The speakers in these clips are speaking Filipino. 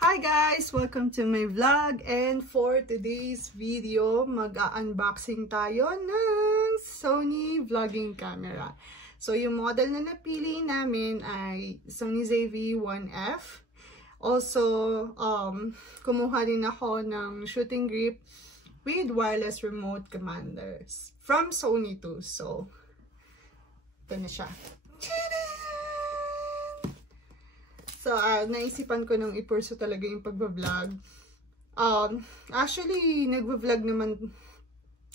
Hi guys! Welcome to my vlog, and for today's video, mag-unboxing tayo ng Sony vlogging camera. So yung model na napili namin ay Sony ZV-1F. Also, kumuha din ako ng shooting grip with wireless remote commanders from Sony too. So, ito na siya. So, naisipan ko nung ipurso talaga yung pagbablog. Actually, nagbablog naman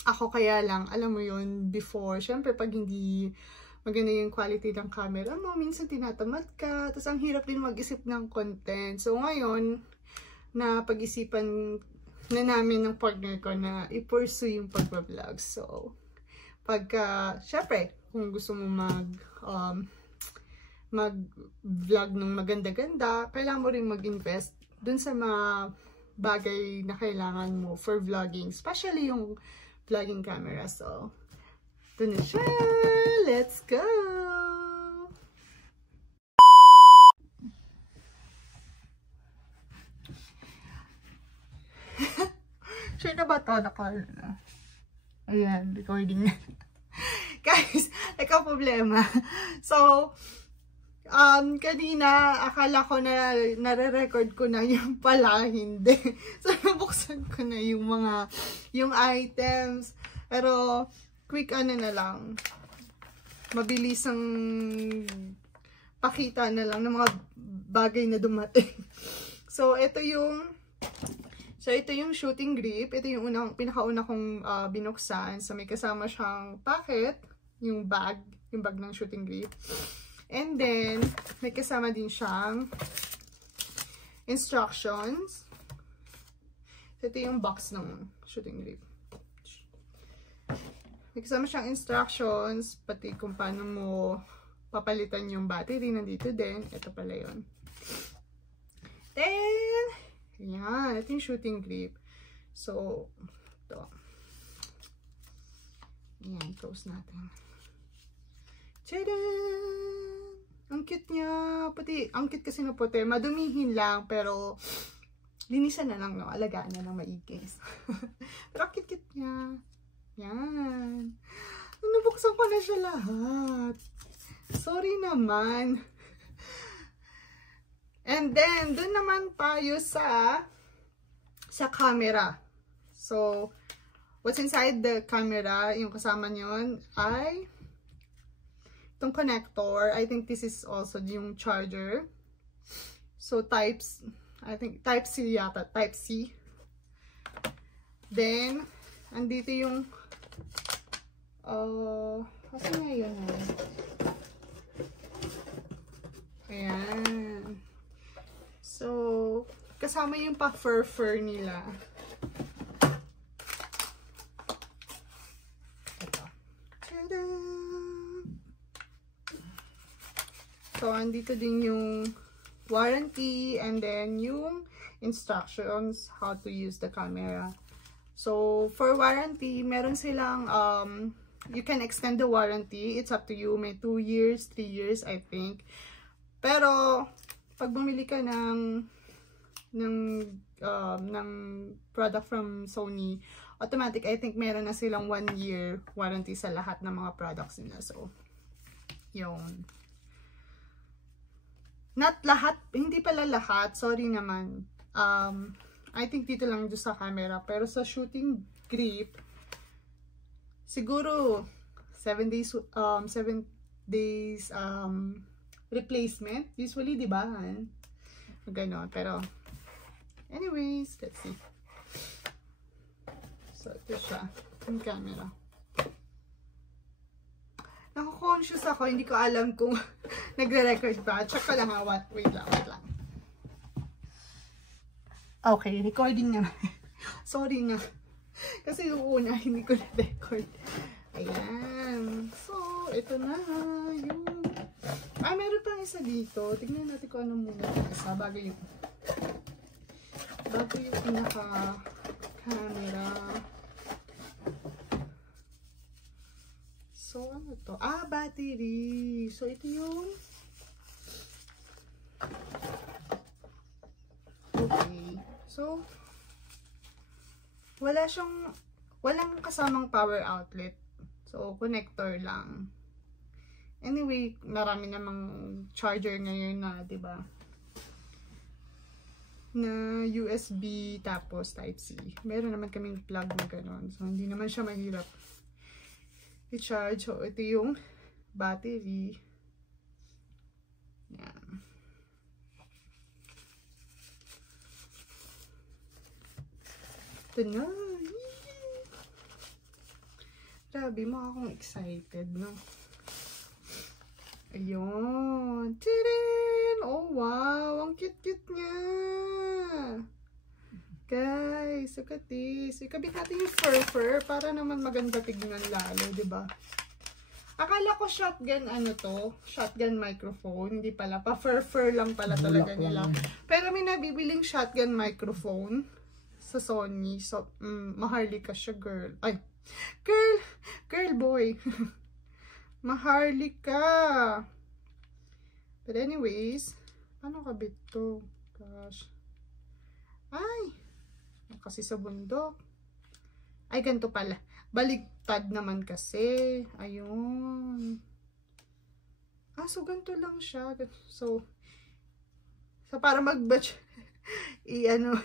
ako, kaya lang, alam mo yun, before. Syempre, pag hindi maganda yung quality ng camera mo, minsan tinatamad ka. Tapos, ang hirap din mag-isip ng content. So, ngayon, na pag-isipan na namin ng partner ko na ipurso yung pagbablog. So, syempre, kung gusto mo mag-vlog ng maganda-ganda, kailangan mo rin mag-invest dun sa mga bagay na kailangan mo for vlogging, especially yung vlogging camera. So, ito na siya! Let's go! Sure na ba ito? Ayan, recording na. Guys, ikaw problema. So, kanina, akala ko na nare-record ko na, yung pala, hindi. So, nabuksan ko na yung items. Pero, quick ano na lang. Mabilisang pakita na lang ng mga bagay na dumating. So, ito yung shooting grip. Ito yung pinakauna kong binuksan. So, may kasama siyang packet, yung bag ng shooting grip. And then, may kasama din siyang instructions. So, ito yung box ng shooting grip. May kasama siyang instructions, pati kung paano mo papalitan yung battery. Nandito din. Ito pala yun. Then, yan. Ito yung shooting grip. So, ito. Yan. Close natin. Tadaan! Ang cute niya. Pati, ang cute kasi na puti. Madumihin lang, pero linisan na lang, no? Alagaan na lang maigi. Pero ang cute niya. Yan. Nabuksan ko na siya lahat. Sorry naman. And then, dun naman tayo sa camera. So, what's inside the camera, yung kasama nyon ay itong connector. I think this is also yung charger. So, I think type C yata. Type C. Then, andito yung kasi nga yun. Ayan. So, kasama yung pa-fur nila. Ito. Tada! So, andito din yung warranty and then yung instructions how to use the camera. So, for warranty, meron silang, you can extend the warranty. It's up to you. May 2 years, 3 years, I think. Pero, pag bumili ka ng product from Sony, automatic, I think meron na silang 1 year warranty sa lahat ng mga products nila. So, yun. Not lahat, hindi pala lahat, sorry naman. I think dito lang doon sa camera, pero sa shooting grip, siguro 7 days replacement, usually, di ba? Ganon, pero anyways, let's see. So, ito siya, yung camera. Nako-conscious ako, hindi ko alam kung nagre-record ba. Check ko lang ha. Wait lang. Okay, recording na. Sorry na. Kasi yung una, hindi ko na-record. Ayan. So, ito na. Yung... meron pang isa dito. Tignan natin kung ano muna yung isa. Bago yung pinaka-camera. So, ano to? Battery. So, ito yung Okay. So, walang kasamang power outlet. So, connector lang. Anyway, marami namang charger ngayon na, 'di ba? Na USB tapos Type-C. Meron naman kaming plug na gano'n. So, hindi naman siya mahirap i-charge. So, ito yung battery. Yan. Ito na. Grabe mo akong excited, no? Ayun. Tirin! Oh, wow! Ang cute-cute niya! Guys, sukatis. Ikabit natin yung fur para naman maganda tignan lalo, diba? Akala ko shotgun, ano to? Shotgun microphone. Hindi pala. Pa-fur lang pala talaga nila. Pero may nabibiling shotgun microphone sa Sony. So, maharlika siya, girl. Ay, girl boy. Maharlika. But anyways, paano kabit to? Gosh. Ay, kasi sa bundok. Ay, ganito pala. Baligtad naman kasi. Ayun. Ah, so ganito lang siya. So para mag-batch, i-ano.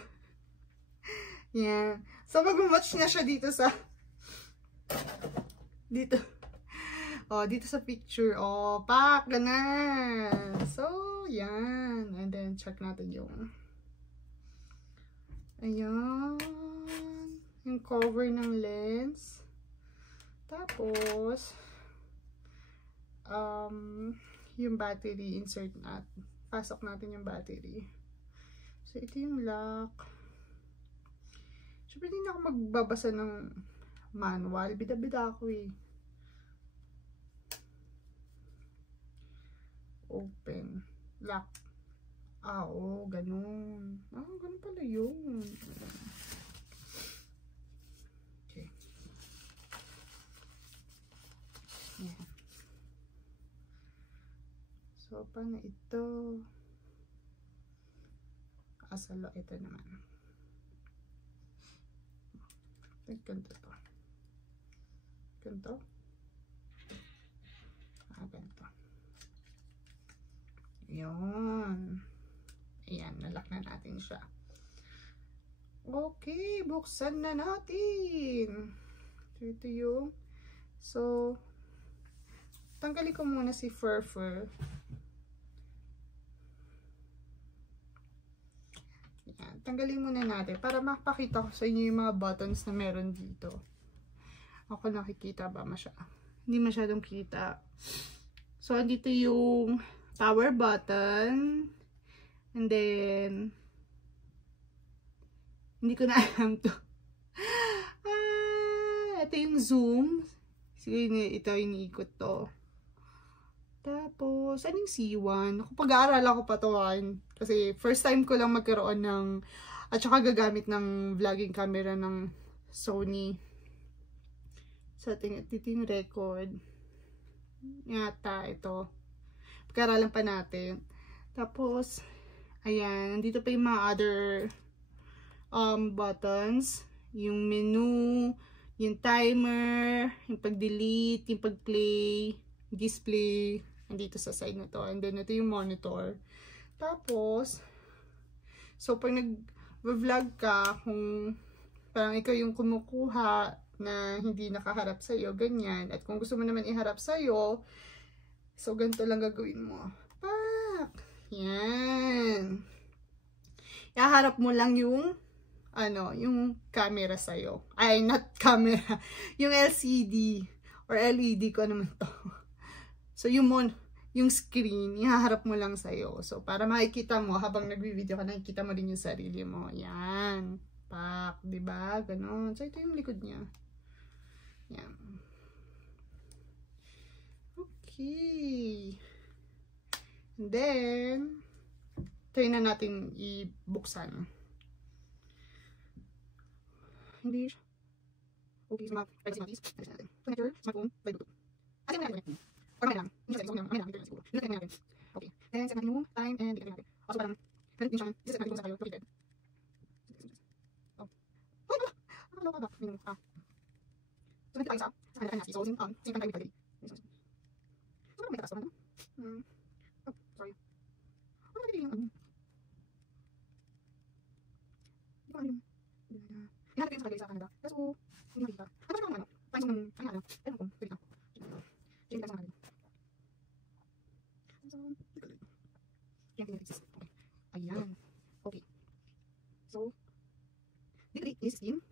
Yan. So, mag-match na siya dito sa, dito. Oh, dito sa picture. Oh, pak, ganun. So, yan. And then, check natin yung, ayan. Yung cover ng lens. Tapos, yung battery, insert natin. Pasok natin yung battery. So, ito yung lock. Siyempre, hindi na ako magbabasa ng manual. Bida-bida ako eh. Open. Lock. Ah, oo, ganun. Ah, ganun pala yun. Okay. Yan. So, paano ito? Asalo, ito naman. Ganito to. Ganito? Ah, ganito. Yun. Ayan, nalock na natin siya. Okay, buksan na natin. Ito yung, so, tanggalin ko muna si fur. Ayan, tanggalin muna natin para mapakita ko sa inyo yung mga buttons na meron dito. Ako nakikita ba hindi masyadong kita. So, dito yung power button. And then, hindi ko na alam to. Ito yung zoom. Siguro ito iniikot to. Tapos, anong C1? Pag-aaral ako pa to. Kasi first time ko lang magkaroon ng, at saka gagamit ng vlogging camera ng Sony. So, dito yung record. Yata, ito. Pag-aaralan pa natin. Tapos, ayan, nandito pa yung mga other buttons. Yung menu, yung timer, yung pag-delete, yung pag-play, display, nandito sa side na to. And then, ito yung monitor. Tapos, so, pag nag-vlog ka, kung parang ikaw yung kumukuha na hindi nakaharap sa'yo, ganyan. At kung gusto mo naman iharap sa'yo, so, ganito lang gagawin mo. Pak! Yan. Iharap mo lang yung, yung camera sa'yo. Ay, not camera. Yung LCD or LED ko naman to. So, yung screen, ihaharap mo lang sa'yo. So, para makikita mo, habang nagvi-video ka, nakikita mo din yung sarili mo. Yan. Pak, diba? Ganon. So, ito yung likod niya. Yan. Okay. And then, try na natin ibuksan. English. Okay, so privacy natin. Connector, smartphone, by Bluetooth. Atin mo natin. Or may lang. Hindi natin. Okay. Then, set natin yung time and date natin. Also, parang, ganit din siya. Isa-set natin kung saan tayo located. Nakakaloka ba? So, nandito tayo sa kanila natin. So, same time tayo with Calgary. So, may takas naman. Oh, sorry. Ano natin yung ano? Hindi ko alam yung... Hinahanap ko yung sa Calgary sa Canada. Kaso, hindi makita. Ano siya kung ano? Tayo sa mga ano? Ewan ko. Pwede na. Change tayo sa mga ganun. So, okay. Ayan. Okay. So, degree is in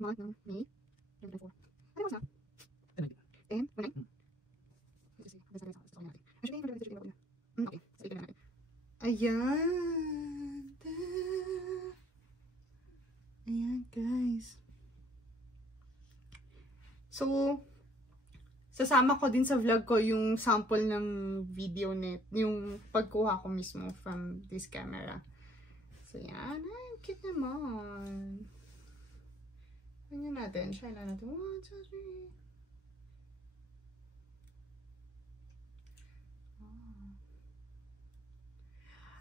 month ng May 2024. Ano ba siya? 10? 9? Okay. Sige na natin. Ayan. Ayan, guys. So, sasama ko din sa vlog ko yung sample ng video net, yung pagkuha ko mismo from this camera. So, yan. Ay, cute naman. Ganyan natin. Share lang natin. 1, 2, 3.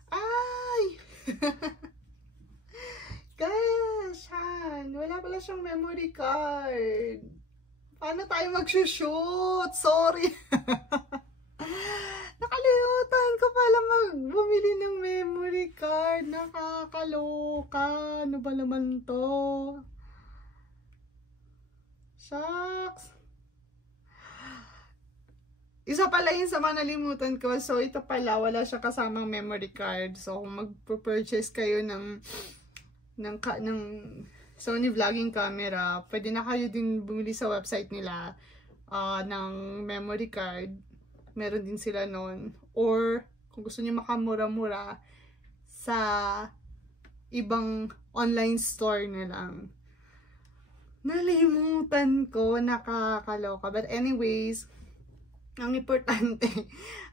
Ay! Gosh, Han. Wala pala siyang memory card. Paano tayo mag-shoot? Sorry. Nakalimutan ko pala bumili ng memory card. Nakakaloka. Ano ba naman to? Shucks. Isa pala yun sa mga nalimutan ko. So, ito pala, wala siya kasamang memory card. So, kung mag-purchase kayo ng Sony vlogging camera, pwede na kayo din bumili sa website nila ng memory card. Meron din sila nun. Or, kung gusto niyo makamura-mura, sa ibang online store na lang. Nalimutan ko, nakakaloka. But anyways, ang importante,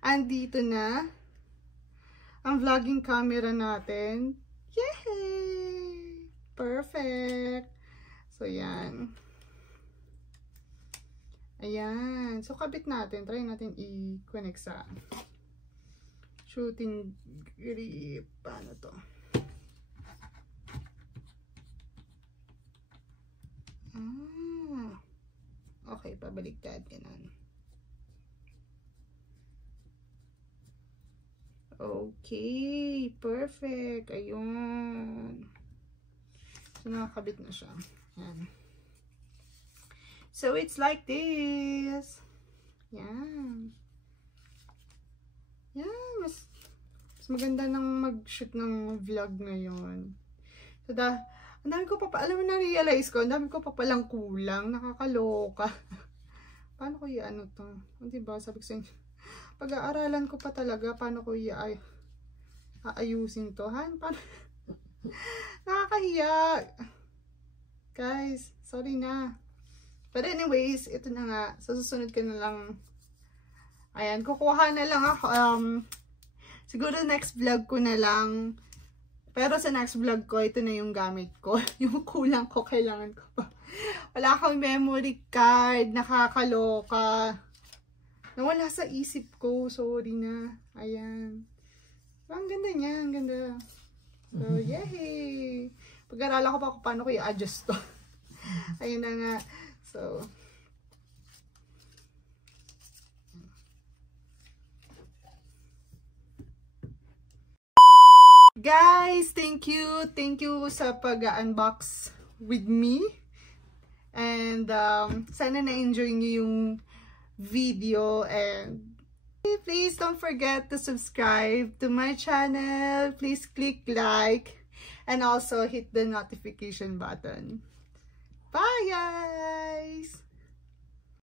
andito na ang vlogging camera natin. Yay! Perfect! So, yan. Ayan. So, kabit natin. Try natin i-connect sa shooting grip. Paano to? Okay, pabaliktad. Ganun. Okay, perfect. Ayun. So, nakakabit na siya. Yan. So, it's like this. Yan. Yan. Mas maganda nang mag-shoot ng vlog ngayon. So, ang dami ko pa, alam mo, na-realize ko, ang dami ko pa palang kulang. Nakakaloka. Paano ko i-ano to? Diba, sabi ko sa inyo, pag-aaralan ko pa talaga paano ko aayusin to. Han, paano? Nakakahiya. Guys, sorry na. But anyways, ito na nga. Sa susunod ko na lang. Ayan, kukuha na lang ako. Siguro next vlog ko na lang. Pero sa next vlog ko, ito na yung gamit ko. Yung kulang ko, kailangan ko pa. Wala akong memory card. Nakakaloka. Nawala sa isip ko. Sorry na. Ayan. Ang ganda niya. Ang ganda. So, yay! Pag-aralan ko pa kung paano ko i-adjust to. Ayun na nga. So, guys, thank you. Thank you sa pag-unbox with me. And, sana na-enjoy niyo yung video, and please don't forget to subscribe to my channel. Please click like and also hit the notification button. Bye guys!